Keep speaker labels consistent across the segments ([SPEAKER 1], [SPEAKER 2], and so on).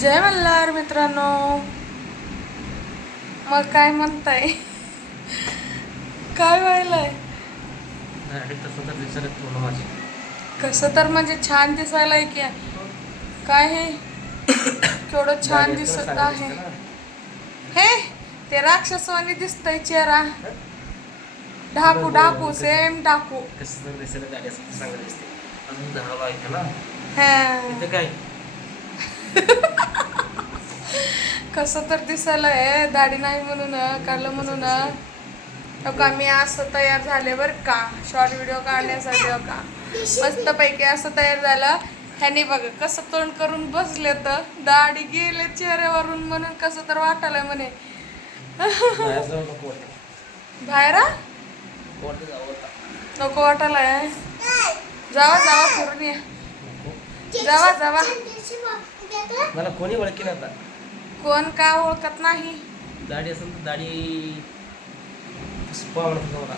[SPEAKER 1] जय मल्हार मित्रांनो. मग काय म्हणताय? काय व्हायलंय? कसं तर म्हणजे छान दिसायलाय की काय हे? केवढं छान दिसत आहे. हे ते राक्षसवाणी दिसतंय चेहरा. ढाकू ढाकू सेम ढाकू
[SPEAKER 2] कसं तर दहा आहे
[SPEAKER 1] दाढी नाही म्हणून काढलं म्हणून. का मी असं तयार झाले बर का? शॉर्ट व्हिडिओ काढण्यासाठी हो का? मस्त पैकी असं तयार झालं. ह्याने बघा कसं तोंड करून बसले तर दाढी गेले चेहऱ्यावरून म्हणून कसं तर वाटायलंय म्हणे.
[SPEAKER 2] बाहेर नको? वाटतं. जावं
[SPEAKER 1] जावा फिरून या. जावा जावा.
[SPEAKER 2] मला कोणी ओळखी आता?
[SPEAKER 1] कोण का ओळखत नाही?
[SPEAKER 2] दाढी असेल तर दाढी पुष्पा मला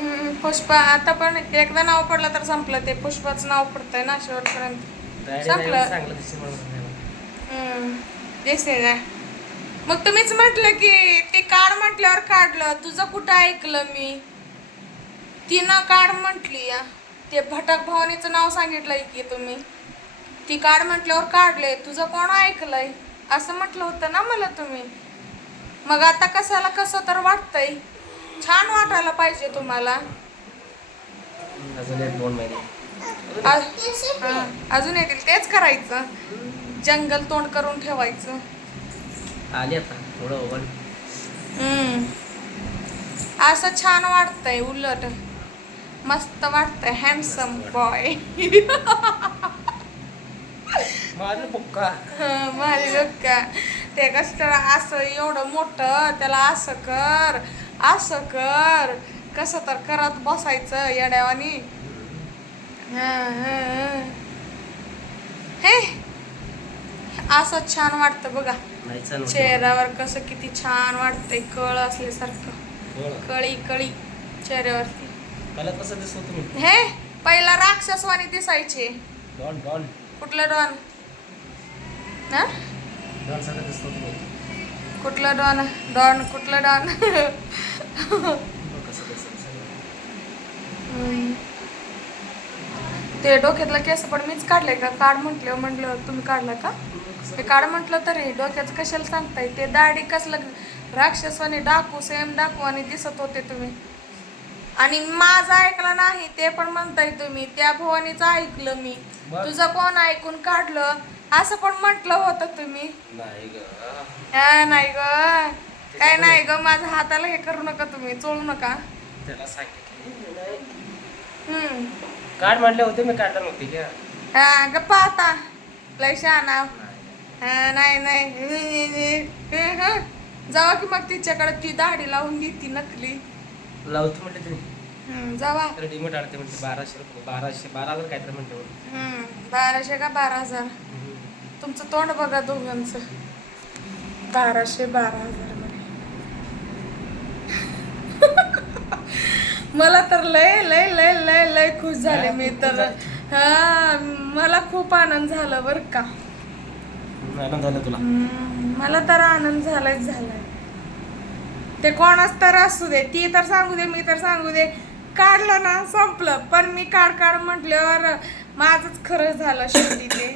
[SPEAKER 1] हम्म, पुष्पा. आता पण एकदा नाव पडलं तर संपलं ते. पुष्पाचं नाव पडतंय ना शेवटपर्यंत.
[SPEAKER 2] दाढी
[SPEAKER 1] संपलं.
[SPEAKER 2] मला.
[SPEAKER 1] ना. मग तुम्हीच म्हटलं की ते काढ म्हटल्यावर काढलं. तुझं कुठं ऐकलं मी? तिनं काढ म्हटली या. ते भटक भवानीचं नाव सांगितलंय की तुम्ही. ती काढ म्हटल्यावर काढले तुझं कोण ऐकलंय? असं म्हटलं होतं ना मला तुम्ही. मग आता कशाला कसं तर वाटतंय? छान वाटायला पाहिजे तुम्हाला.
[SPEAKER 2] अजून एक दोन महिने.
[SPEAKER 1] आ- हा, अजून येतील तेच करायचं. जंगल तोंड करून ठेवायचं.
[SPEAKER 2] आली आता थोडं ओव्हर
[SPEAKER 1] हम्म. असं छान वाटतंय उलट. मस्त वाटतंय हँडसम बॉय
[SPEAKER 2] माझं बुक्का.
[SPEAKER 1] ते कसं तर असं एवढं मोठं त्याला असं कर असं कर. कसं तर करत बसायचं येड्यावानी. हं, हं, हं. हे असं छान वाटतं बघा. चेहऱ्यावर कसं किती छान वाटतंय कळ असल्यासारखं. कळी. कळी चेहऱ्यावरती. हे पहिला राक्षसवाणी दिसायचे. कुठलं डॉन? हा? कुठलं डॉन डॉन कुठलं डॉन. ते डोक्यातला केस पण मीच काढले का? काढ म्हटलं म्हटलं तुम्ही काढलं का? ते काढ म्हटलं तरी डोक्याचं कशाला सांगताय? ते दाढी कसलं राक्षसवाणी डाकू सेम डाकू आणि दिसत होते तुम्ही. आणि माझं ऐकलं नाही ते पण म्हणताय तुम्ही. त्या भवानीचं ऐकलं मी. तुझं कोण ऐकून काढलं? असं पण म्हटलं होतं तुम्ही.
[SPEAKER 2] नाही ग.
[SPEAKER 1] हा, नाही ग. काय नाही ग माझ्या हाताला हे करू नका तुम्ही चोळू नका.
[SPEAKER 2] त्याला सांगितलं नाही.
[SPEAKER 1] हम्म.
[SPEAKER 2] काढ म्हटले होते मी काढला नव्हते का
[SPEAKER 1] हा गप्पा आता. लय शहाणा.
[SPEAKER 2] नाही.
[SPEAKER 1] हा नाही नाही. हं. जावा की मग तिच्याकडे ती दाढी लावून घेती नकली.
[SPEAKER 2] लावतो म्हटले तुम्ही
[SPEAKER 1] हम्म, जावा.
[SPEAKER 2] रेडीमेड आणते म्हणते बाराशे रुपये बाराशे बारा हजार काहीतरी म्हणते.
[SPEAKER 1] हम्म, बाराशे का बारा हजार? तुमचं तोंड बघा दोघांचं. बाराशे बारा हजार मला तर लय लय लय लय लय खुश झाले मी तर. हा मला खूप आनंद झाला बर का.
[SPEAKER 2] आनंद झाला तुला?
[SPEAKER 1] मला तर आनंद झालाय झालाय. ते कोणाच तर असू दे ती तर सांगू दे मी तर सांगू दे. काढलं ना संपलं. पण मी काढ काढ म्हटल्यावर माझंच खरं झालं शेवटी ते.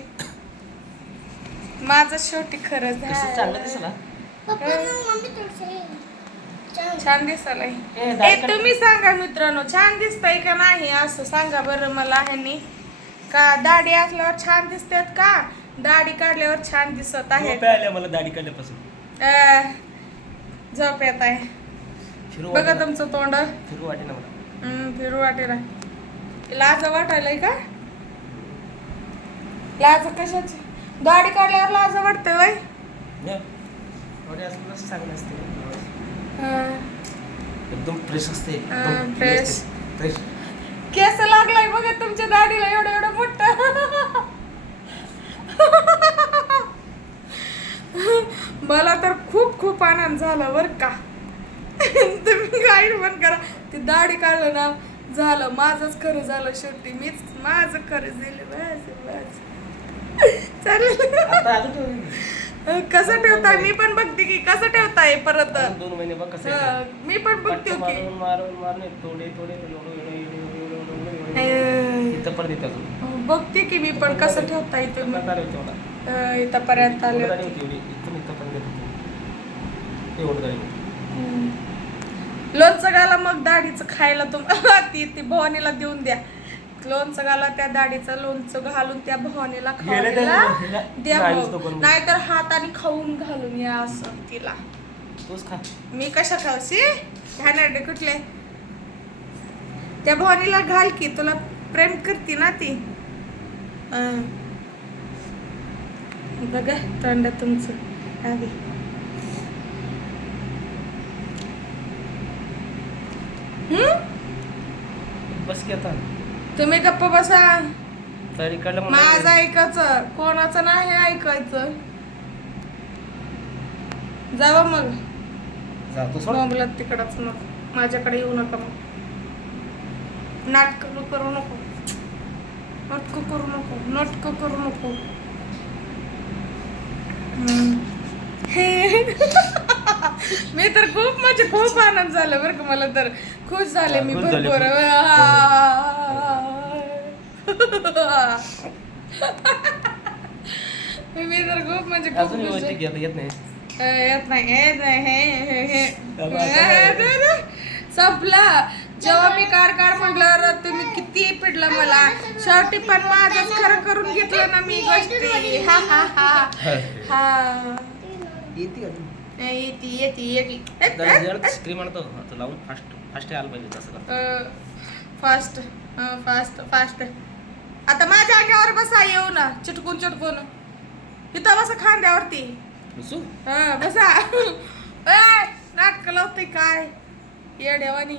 [SPEAKER 1] माझं शेवटी खरं
[SPEAKER 2] कसं चांगलं दिसलं
[SPEAKER 1] झालं? छान दिसलंय
[SPEAKER 2] ए.
[SPEAKER 1] तुम्ही सांगा मित्रांनो छान दिसतंय का नाही? असं सांगा बरं मला ह्यांनी. का दाढी असल्यावर छान दिसतात का? दाढी काढल्यावर छान दिसत
[SPEAKER 2] आल्या मला दाढी काढल्यापासून.
[SPEAKER 1] अं, झोप येत आहे.
[SPEAKER 2] फिरू
[SPEAKER 1] बघा
[SPEAKER 2] वाटेना
[SPEAKER 1] तुमचं तोंड.
[SPEAKER 2] फिरू वाटे ना मला.
[SPEAKER 1] हम्म, फिरू वाटेला. लाज वाटायलाय का? लाज कशाची? दाढी काढल्यावर लाज वाटते वय
[SPEAKER 2] चांगलं असते. एकदम फ्रेश असते
[SPEAKER 1] हा, fresh.
[SPEAKER 2] फ्रेश
[SPEAKER 1] केस लागलाय बघा तुमच्या दाढीला एवढं एवढं मोठं. मला तर खूप खूप आनंद झाला बर का. तुम्ही गाईड पण करा. ती दाढी काढलं ना झालं. माझंच खरं झालं शेवटी. मीच माझं खरं झालं. बस बस. चालेल. कसं ठेवताय? मी पण बघते की कसं ठेवताय परत?
[SPEAKER 2] दोन महिने बघ कसं
[SPEAKER 1] मी पण बघते की.
[SPEAKER 2] मारून मारून थोडे इथं येते अजून.
[SPEAKER 1] बघते की मी पण कसं
[SPEAKER 2] मला.
[SPEAKER 1] हं, इथपर्यंत आले
[SPEAKER 2] इथं.
[SPEAKER 1] लोणचं घाला मग दाढीचं खायला तुम्हाला. ती ती भवानीला देऊन द्या. लोणचं घाला त्या दाढीचं लोणचं घालून त्या भवानीला
[SPEAKER 2] गेले त्या
[SPEAKER 1] खायला द्या
[SPEAKER 2] नाहीच
[SPEAKER 1] मग.
[SPEAKER 2] नको.
[SPEAKER 1] नाहीतर हाताने खाऊन घालून या असं तिला.
[SPEAKER 2] तूच खा.
[SPEAKER 1] मी कशा खावशी घाणेरडे कुठले? त्या भवानीला घाल की तुला प्रेम करते ना ती. बघा तोंड तुमचं. आधी हम्म
[SPEAKER 2] बस की आता.
[SPEAKER 1] तुम्ही गप्प बसा.
[SPEAKER 2] तरी
[SPEAKER 1] माझं ऐकायचं. कोणाचं नाही ऐकायचं. जावा मग.
[SPEAKER 2] जातो सोड.
[SPEAKER 1] तिकडच मग. माझ्याकडे येऊ नका मग. नाटक करू नको. नाटक करू नको. नाटक करू नको. हे. मी तर खूप म्हणजे खूप आनंद झाला बरं का. मला तर खुश झाले मी भरपूर. मी तर खूप म्हणजे
[SPEAKER 2] अजून व्यवस्थित येत नाही.
[SPEAKER 1] अ, येत नाही येत नाही हे हे हे. हे. संपलं. जेव्हा मी कार कार म्हटलं तुम्ही किती पिडलं मला. शेवटी पण माझंच खरं करून घेतलं ना मी गोष्टी. हा हा हा. हा.
[SPEAKER 2] येते का तू?
[SPEAKER 1] येते येते येते.
[SPEAKER 2] जरा जरा स्क्रीम आणतो आता लावून फास्ट फास्ट आलं पाहिजे तसं कर
[SPEAKER 1] फास्ट फास्ट फास्ट आता माझ्या अंगावर बसा येऊ ना. चिटकून चिटकून. इथं बसा खांद्यावरती.
[SPEAKER 2] बसू?
[SPEAKER 1] हा बसा. नाटक लावते काय? येड्यावानी